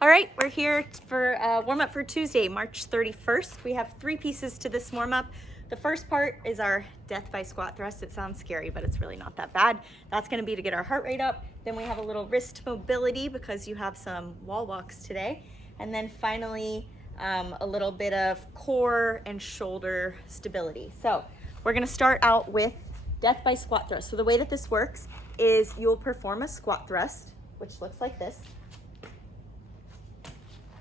All right, we're here for warm up for Tuesday, March 31st. We have 3 pieces to this warm up. The first part is our death by squat thrust. It sounds scary, but it's really not that bad. That's gonna be to get our heart rate up. Then we have a little wrist mobility because you have some wall walks today. And then finally, a little bit of core and shoulder stability. So we're gonna start out with death by squat thrust. So the way that this works is you'll perform a squat thrust, which looks like this.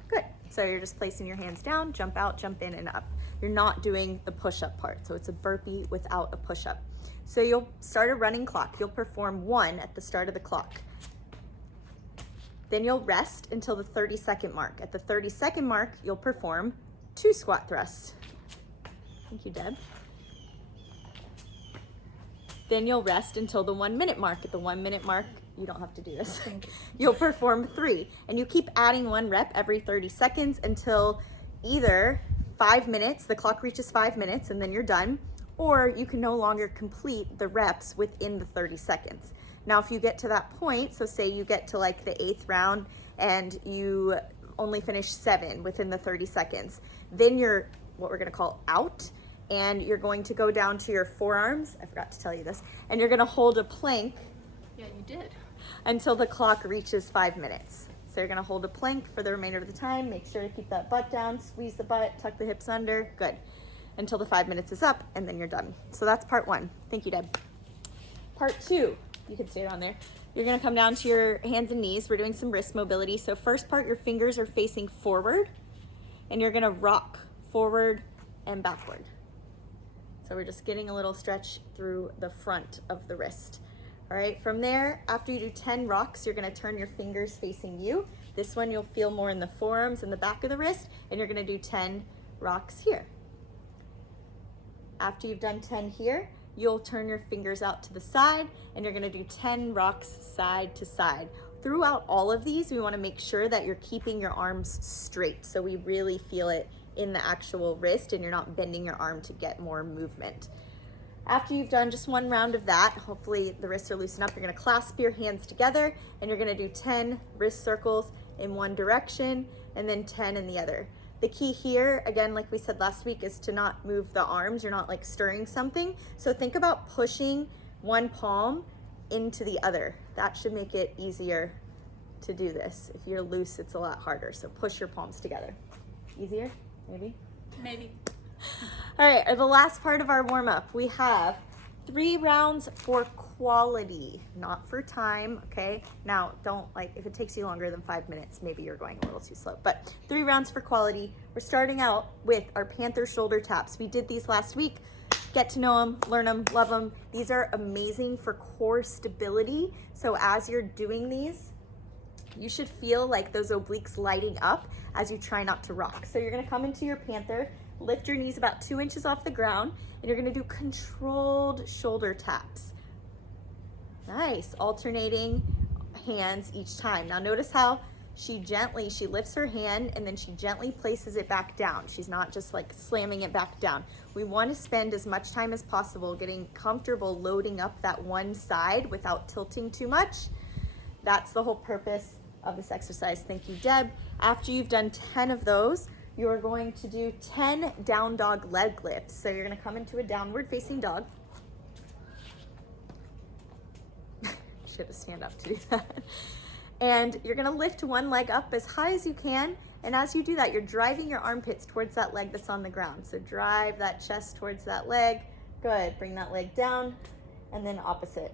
Good. So you're just placing your hands down, jump out, jump in and up. You're not doing the push-up part. So it's a burpee without a push-up. So you'll start a running clock. You'll perform 1 at the start of the clock. Then you'll rest until the 30-second mark. At the 30-second mark, you'll perform 2 squat thrusts. Thank you, Deb. Then you'll rest until the 1-minute mark. At the 1-minute mark, you don't have to do this. You'll perform 3, and you keep adding 1 rep every 30 seconds until either 5 minutes, the clock reaches 5 minutes and then you're done, or you can no longer complete the reps within the 30 seconds. Now, if you get to that point, so say you get to like the 8th round and you only finish 7 within the 30 seconds, then you're what we're gonna call out, and you're going to go down to your forearms, I forgot to tell you this, and you're gonna hold a plank. Yeah, you did. Until the clock reaches 5 minutes. So you're gonna hold a plank for the remainder of the time. Make sure to keep that butt down, squeeze the butt, tuck the hips under, good. Until the 5 minutes is up, and then you're done. So that's part 1. Thank you, Deb. Part 2, you can stay on there. You're gonna come down to your hands and knees. We're doing some wrist mobility. So first part, your fingers are facing forward, and you're gonna rock forward and backward. So we're just getting a little stretch through the front of the wrist. All right, from there, after you do 10 rocks, you're gonna turn your fingers facing you. This one you'll feel more in the forearms and the back of the wrist, and you're gonna do 10 rocks here. After you've done 10 here, you'll turn your fingers out to the side, and you're gonna do 10 rocks side to side. Throughout all of these, we wanna make sure that you're keeping your arms straight, so we really feel it in the actual wrist, and you're not bending your arm to get more movement. After you've done just 1 round of that, hopefully the wrists are loosened up, you're gonna clasp your hands together and you're gonna do 10 wrist circles in one direction and then 10 in the other. The key here, again, like we said last week, is to not move the arms. You're not like stirring something. So think about pushing one palm into the other. That should make it easier to do this. If you're loose, it's a lot harder. So push your palms together. Easier, maybe? Maybe. All right, the last part of our warm-up, we have 3 rounds for quality, not for time, okay? Now, don't, like, if it takes you longer than 5 minutes, maybe you're going a little too slow, but 3 rounds for quality. We're starting out with our Panther shoulder taps. We did these last week. Get to know them, learn them, love them. These are amazing for core stability. So as you're doing these, you should feel like those obliques lighting up as you try not to rock. So you're gonna come into your Panther, lift your knees about 2 inches off the ground, and you're gonna do controlled shoulder taps. Nice, alternating hands each time. Now notice how she lifts her hand and then she gently places it back down. She's not just like slamming it back down. We wanna spend as much time as possible getting comfortable loading up that one side without tilting too much. That's the whole purpose of this exercise. Thank you, Deb. After you've done 10 of those, you are going to do 10 down dog leg lifts. So you're gonna come into a downward facing dog. Should have stand up to do that. And you're gonna lift one leg up as high as you can. And as you do that, you're driving your armpits towards that leg that's on the ground. So drive that chest towards that leg. Good, bring that leg down and then opposite.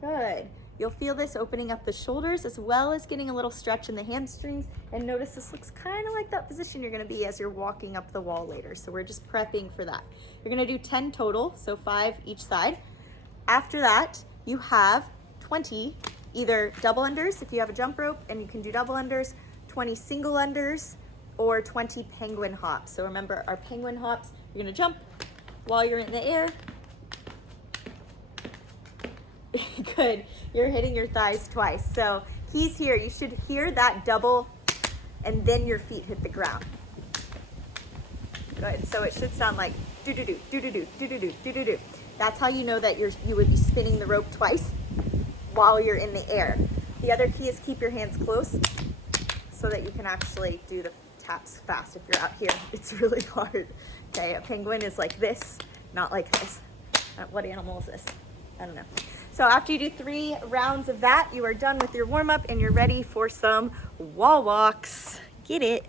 Good. You'll feel this opening up the shoulders as well as getting a little stretch in the hamstrings. And notice this looks kind of like that position you're gonna be as you're walking up the wall later. So we're just prepping for that. You're gonna do 10 total, so 5 each side. After that, you have 20 either double unders if you have a jump rope and you can do double unders, 20 single unders, or 20 penguin hops. So remember our penguin hops, you're gonna jump while you're in the air. Good, you're hitting your thighs twice. So keys here, you should hear that double and then your feet hit the ground. Good, so it should sound like do-do-do, do-do-do, do-do-do, do-do-do. That's how you know that you would be spinning the rope twice while you're in the air. The other key is keep your hands close so that you can actually do the taps fast. If you're out here, it's really hard. Okay, a penguin is like this, not like this. What animal is this? I don't know. So after you do 3 rounds of that, you are done with your warm-up and you're ready for some wall walks. Get it?